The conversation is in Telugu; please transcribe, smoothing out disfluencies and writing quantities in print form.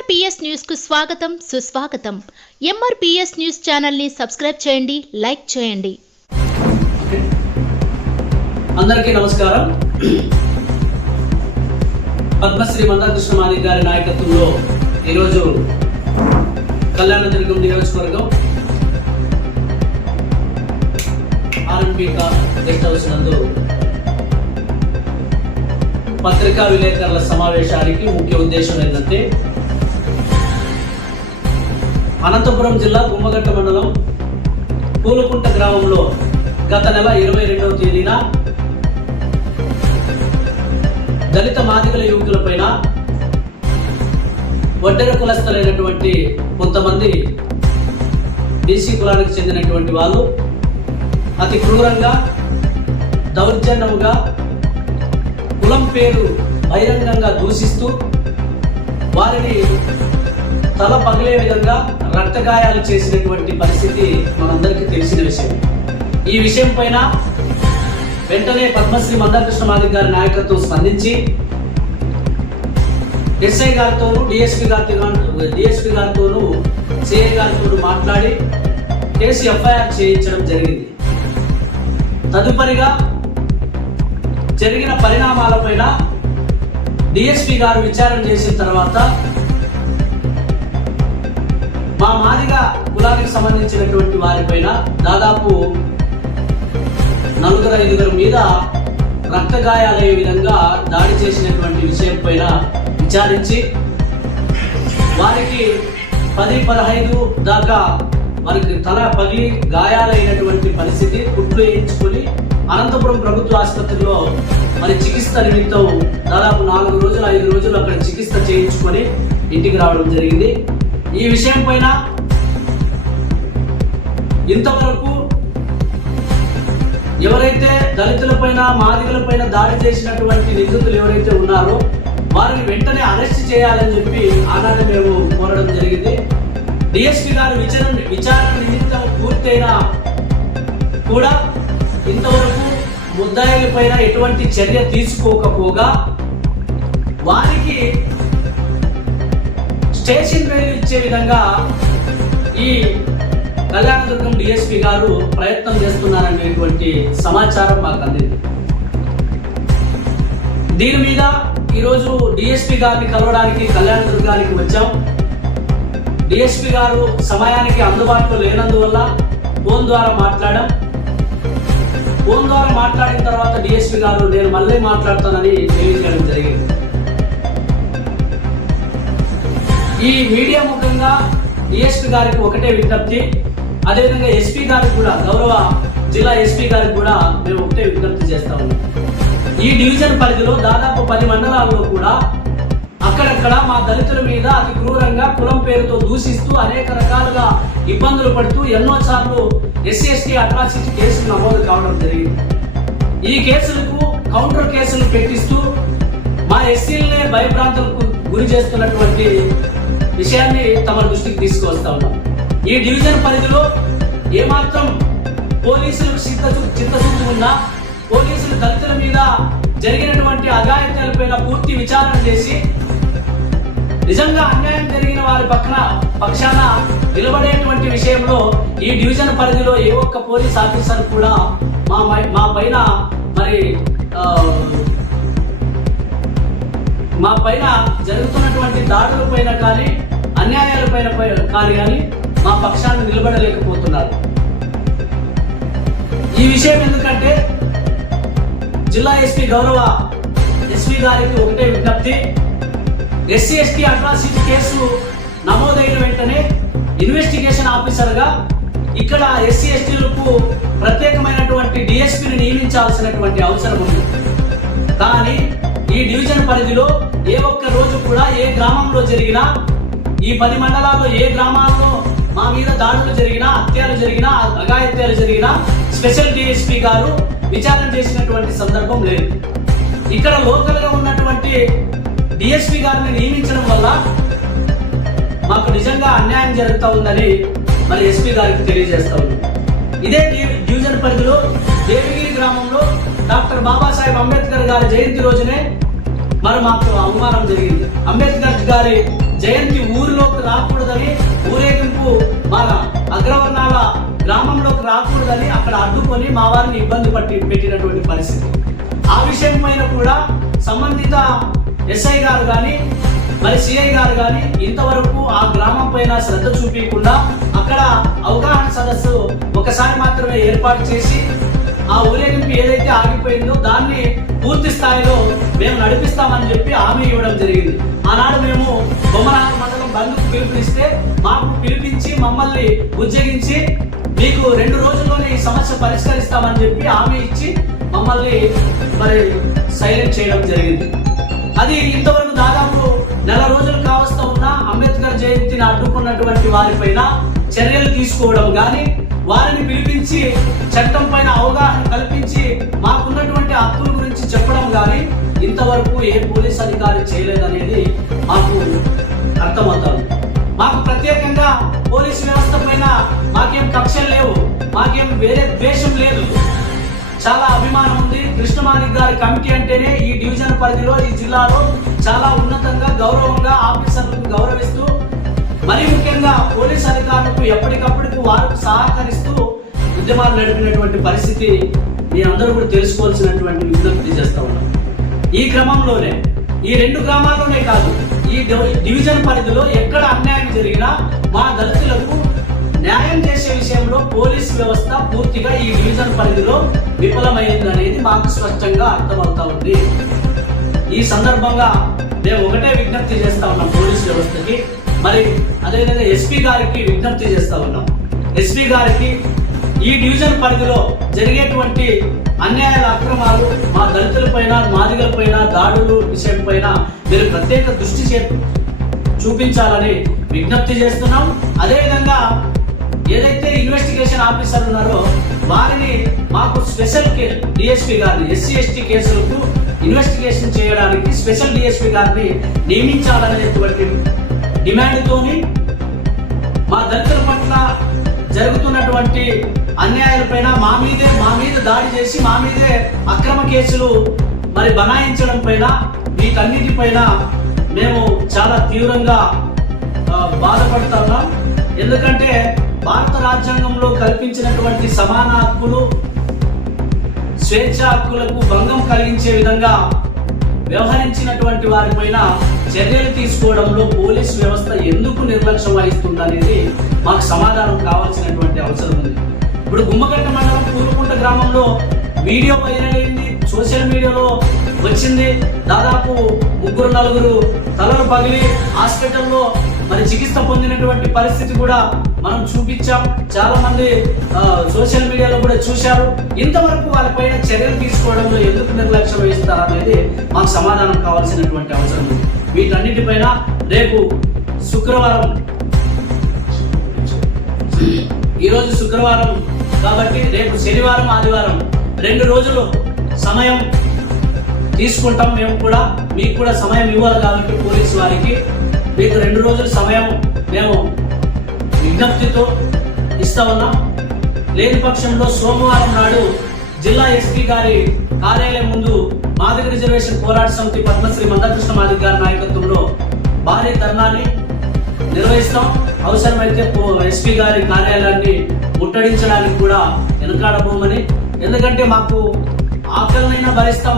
ఎంఆర్పీఎస్ న్యూస్ కు స్వాగతం సుస్వాగతం. ఎంఆర్పీఎస్ న్యూస్ ఛానల్ ని సబ్స్క్రైబ్ చేయండి, లైక్ చేయండి. అందరికీ నమస్కారం. పద్మశ్రీ మందాకృష్ణ మాదిగ గారి నాయకత్వంలో ఈరోజు కళ్యాణదుర్గం నియోజకవర్గం ఆర్ఎన్బిక గెస్ట్ హౌస్ నందు పత్రికా విలేకరుల సమావేశానికి ముఖ్య ఉద్దేశం ఏంటంటే, అనంతపురం జిల్లా గుమ్మగట్ట మండలం పూలకుంట గ్రామంలో గత నెల 22వ తేదీన దళిత మాదిగల యువకులపైన వడ్డెర కులస్తులైనటువంటి కొంతమంది బీసీ కులానికి చెందినటువంటి వాళ్ళు అతి క్రూరంగా దౌర్జన్యముగా కులం పేరు బహిరంగంగా దూషిస్తూ వారిని తల పగిలే విధంగా రక్తగాయాలు చేసినటువంటి పరిస్థితి మనందరికీ తెలిసిన విషయం. ఈ విషయం పైన వెంటనే పద్మశ్రీ మందాకృష్ణ మాదిగ గారి నాయకత్వం స్పందించి ఎస్ఐ గారితోనూ డిఎస్పీ గారితోనూ సిఐ గారితో మాట్లాడి కేసు ఎఫ్ఐఆర్ చేయించడం జరిగింది. తదుపరిగా జరిగిన పరిణామాలపైన డిఎస్పీ గారు విచారణ చేసిన తర్వాత మా మాదిగ కులానికి సంబంధించినటువంటి వారిపైన దాదాపు 4-5 మీద రక్తగాయాలయ్యే విధంగా దాడి చేసినటువంటి విషయం పైన విచారించి వారికి 10-15 దాకా వారికి తల పగిలి గాయాలైనటువంటి పరిస్థితి, కుట్లు వేయించుకొని అనంతపురం ప్రభుత్వ ఆసుపత్రిలో మరి చికిత్స నిమిత్తం దాదాపు 4-5 రోజులు అక్కడ చికిత్స చేయించుకొని ఇంటికి రావడం జరిగింది. ఈ విషయం పైన ఇంతవరకు ఎవరైతే దళితులపైన మాదిగలపైన దాడి చేసినటువంటి నిందితులు ఎవరైతే ఉన్నారో వారిని వెంటనే అరెస్ట్ చేయాలని చెప్పి ఆనాడు మేము కోరడం జరిగింది. డిఎస్పీ గారు విచారణ నిమిత్తం పూర్తయినా కూడా ఇంతవరకు ముద్దాయిలపైన ఎటువంటి చర్య తీసుకోకపోగా వారికి స్టేషన్ బెయిల్ ఇచ్చే విధంగా ఈ కళ్యాణదుర్గం డిఎస్పీ గారు ప్రయత్నం చేస్తున్నారనేటువంటి సమాచారం మాకు అందింది. దీని మీద ఈరోజు డిఎస్పీ గారిని కలవడానికి కళ్యాణదుర్గానికి వచ్చాం. డిఎస్పీ గారు సమయానికి అందుబాటులో లేనందువల్ల ఫోన్ ద్వారా మాట్లాడాం. ఫోన్ ద్వారా మాట్లాడిన తర్వాత డిఎస్పీ గారు నేను మళ్ళీ మాట్లాడతానని తెలియజేయడం జరిగింది. ఈ మీడియా ముఖంగా డిఎస్పీ గారికి ఒకటే విజ్ఞప్తి, అదేవిధంగా ఎస్పీ గారికి కూడా, గౌరవ జిల్లా ఎస్పీ గారికి కూడా మేము ఒకటే విజ్ఞప్తి చేస్తా ఉన్నాం. ఈ డివిజన్ పరిధిలో దాదాపు 10 మండలాల్లో కూడా అక్కడక్కడ మా దళితుల మీద అతి క్రూరంగా కులం పేరుతో దూషిస్తూ అనేక రకాలుగా ఇబ్బందులు పడుతూ ఎన్నోసార్లు ఎస్సీ అట్రాసిటీ కేసులు నమోదు కావడం జరిగింది. ఈ కేసులకు కౌంటర్ కేసులు పెట్టిస్తూ మా ఎస్సీలనే భయభ్రాంతులకు గురి చేస్తున్నటువంటి విషయాన్ని తమ దృష్టికి తీసుకువస్తా ఉన్నాం. ఈ డివిజన్ పరిధిలో ఏమాత్రం పోలీసులకు చిత్తశుద్ధి ఉన్నా పోలీసులు దళితుల మీద జరిగినటువంటి అఘాయిత్యాలపైన పూర్తి విచారణ చేసి నిజంగా అన్యాయం జరిగిన వారి పక్షాన నిలబడేటువంటి విషయంలో ఈ డివిజన్ పరిధిలో ఏ ఒక్క పోలీస్ ఆఫీసర్ కూడా మా పైన మరి మా పైన జరుగుతున్నటువంటి దాడుల పైన కానీ అన్యాయాల పైన కానీ మా పక్షాన్ని నిలబడలేకపోతున్నారు. ఈ విషయం ఎందుకంటే జిల్లా ఎస్పీ గౌరవ ఎస్పీ గారికి ఒకటే విజ్ఞప్తి, ఎస్సీ ఎస్టీ అట్రాసిటీ కేసు నమోదైన వెంటనే ఇన్వెస్టిగేషన్ ఆఫీసర్గా ఇక్కడ ఎస్సీ ఎస్టీలకు ప్రత్యేకమైనటువంటి డిఎస్పీని నియమించాల్సినటువంటి అవసరం ఉంది. కానీ ఈ డివిజన్ పరిధిలో ఏ ఒక్క రోజు కూడా ఏ గ్రామంలో జరిగినా, ఈ 10 మండలాల్లో ఏ గ్రామాల్లో మా మీద దాడులు జరిగినా, హత్యలు జరిగినా, అఘాయిత్యాలు జరిగినా స్పెషల్ డిఎస్పీ గారు విచారణ చేసినటువంటి సందర్భం లేదు. ఇక్కడ లోకల్గా ఉన్నటువంటి డిఎస్పీ గారిని నియమించడం వల్ల మాకు నిజంగా అన్యాయం జరుగుతూ ఉందని మరి ఎస్పీ గారికి తెలియజేస్తా ఉన్నాం. ఇదే డివిజన్ పరిధిలో దేవిగిరి గ్రామంలో డాక్టర్ బాబాసాహెబ్ అంబేద్కర్ గారి జయంతి రోజునే మరి మాకు అవమానం జరిగింది. అంబేద్కర్ గారి జయంతి ఊరిలోకి రాకూడదని, ఊరేగింపు మా అగ్రవర్ణాల గ్రామంలోకి రాకూడదని అక్కడ అడ్డుకొని మా వారిని ఇబ్బంది పెట్టినటువంటి పరిస్థితి. ఆ విషయం పైన కూడా సంబంధిత ఎస్ఐ గారు కానీ మరి సిఐ గారు కానీ ఇంతవరకు ఆ గ్రామం పైన శ్రద్ధ చూపించకుండా అక్కడ అవగాహన సదస్సు ఒకసారి మాత్రమే ఏర్పాటు చేసి ఆ ఊరేగింపు ఏదైతే ఆగిపోయిందో దాన్ని పూర్తి స్థాయిలో మేము నడిపిస్తామని చెప్పి హామీ ఇవ్వడం జరిగింది. ఆనాడు మేము బొమ్మనాథ మండలం బంధుకు పిలుపునిస్తే మాకు పిలిపించి మమ్మల్ని ఉజ్జగించి మీకు 2 రోజుల్లోనే ఈ సమస్య పరిష్కరిస్తామని చెప్పి హామీ ఇచ్చి మమ్మల్ని మరి సైలెంట్ చేయడం జరిగింది. అది ఇంతవరకు దాదాపు 4 రోజులు కావస్తా ఉన్న అంబేద్కర్ జయంతిని అడ్డుకున్నటువంటి వారిపైన చర్యలు తీసుకోవడం కానీ, వారిని పిలిపించి చట్టం పైన అవగాహన కల్పించి మాకున్నటువంటి హక్కుల గురించి చెప్పడం కానీ ఇంతవరకు ఏ పోలీస్ అధికారి చేయలేదనేది మాకు అర్థమవుతుంది. మాకు ప్రత్యేకంగా పోలీసు వ్యవస్థ పైన మాకేం కక్షలు లేవు, మాకేం వేరే ద్వేషం లేదు, చాలా అభిమానం ఉంది. కృష్ణమాణిక్ గారి కమిటీ అంటేనే ఈ డివిజన్ పరిధిలో ఈ జిల్లాలో చాలా ఉన్నతంగా గౌరవంగా ఆఫీసర్లకు గౌరవిస్తూ మరి ముఖ్యంగా పోలీస్ అధికారులకు ఎప్పటికప్పుడు వారికి సహకరిస్తూ ఉద్యమాలు నడిపినటువంటి పరిస్థితి మీ అందరూ కూడా తెలుసుకోవాల్సినటువంటి విజ్ఞప్తి చేస్తా ఉన్నాం. ఈ క్రమంలోనే ఈ 2 గ్రామాల్లోనే కాదు, ఈ డివిజన్ పరిధిలో ఎక్కడ అన్యాయం జరిగినా మా దళితులకు న్యాయం చేసే విషయంలో పోలీస్ వ్యవస్థ పూర్తిగా ఈ డివిజన్ పరిధిలో విఫలమైందనేది మాకు స్పష్టంగా అర్థమవుతా ఉంది. ఈ సందర్భంగా మేము ఒకటే విజ్ఞప్తి చేస్తా ఉన్నాం పోలీస్ వ్యవస్థకి, మరి అదేవిధంగా ఎస్పీ గారికి విజ్ఞప్తి చేస్తా ఉన్నాం. ఎస్పీ గారికి ఈ డివిజన్ పరిధిలో జరిగేటువంటి అన్యాయాల అక్రమాలు మా దళితులపైన మాదిగలపైన దాడులు విషయం పైన మీరు ప్రత్యేక దృష్టి చూపించాలని విజ్ఞప్తి చేస్తున్నాం. అదేవిధంగా ఏదైతే ఇన్వెస్టిగేషన్ ఆఫీసర్ ఉన్నారో వారిని మాకు స్పెషల్ డిఎస్పీ గారిని ఎస్సీ ఎస్టీ కేసులకు ఇన్వెస్టిగేషన్ చేయడానికి స్పెషల్ డిఎస్పీ గారిని నియమించాలనేటువంటి డిమాండ్తోని మా దళితుల పట్ల జరుగుతున్నటువంటి అన్యాయాలపైన మా మీద దాడి చేసి మా మీదే అక్రమ కేసులు మరి బనాయించడం పైన వీటన్నిటిపైన మేము చాలా తీవ్రంగా బాధపడుతున్నాం. ఎందుకంటే భారత రాజ్యాంగంలో కల్పించినటువంటి సమాన హక్కులు స్వేచ్ఛ హక్కులకు భంగం కలిగించే విధంగా వ్యవహరించినటువంటి వారిపైన చర్యలు తీసుకోవడంలో పోలీస్ వ్యవస్థ ఎందుకు నిర్లక్ష్యం వహిస్తుందనేది మాకు సమాధానం కావాల్సినటువంటి అవసరం ఉంది. ఇప్పుడు గుమ్మగట్ట మండలం పూలకుంట గ్రామంలో వీడియో వైరల్ అయింది, సోషల్ మీడియాలో వచ్చింది. దాదాపు 3-4 తలలు పగిలి హాస్పిటల్లో మరి చికిత్స పొందినటువంటి పరిస్థితి కూడా మనం చూపించాం. చాలా మంది సోషల్ మీడియాలో కూడా చూశారు. ఇంతవరకు వాళ్ళపైన చర్యలు తీసుకోవడంలో ఎందుకు నిర్లక్ష్యం వహిస్తారు అనేది మాకు సమాధానం కావాల్సినటువంటి అవసరం ఉంది. వీటన్నిటిపైన రేపు శుక్రవారం, ఈరోజు శుక్రవారం కాబట్టి రేపు శనివారం ఆదివారం 2 రోజులు సమయం తీసుకుంటాం. మేము కూడా మీకు కూడా సమయం ఇవ్వాలి కాబట్టి పోలీసు వారికి మీకు 2 రోజుల సమయం మేము విజ్ఞప్తితో ఇస్తా ఉన్నాం. లేని పక్షంలో సోమవారం నాడు జిల్లా ఎస్పీ గారి కార్యాలయం ముందు మాదిగ రిజర్వేషన్ పోరాట సమితి పద్మశ్రీ మందకృష్ణ మాదిగ గారి నాయకత్వంలో భారీ ధర్నాన్ని నిర్వహిస్తాం. అవసరమైతే ఎస్పీ గారి కార్యాలయాన్ని ముట్టడించడానికి కూడా వెనకాడబోమని, ఎందుకంటే మాకు ఆకలినైనా భరిస్తాం.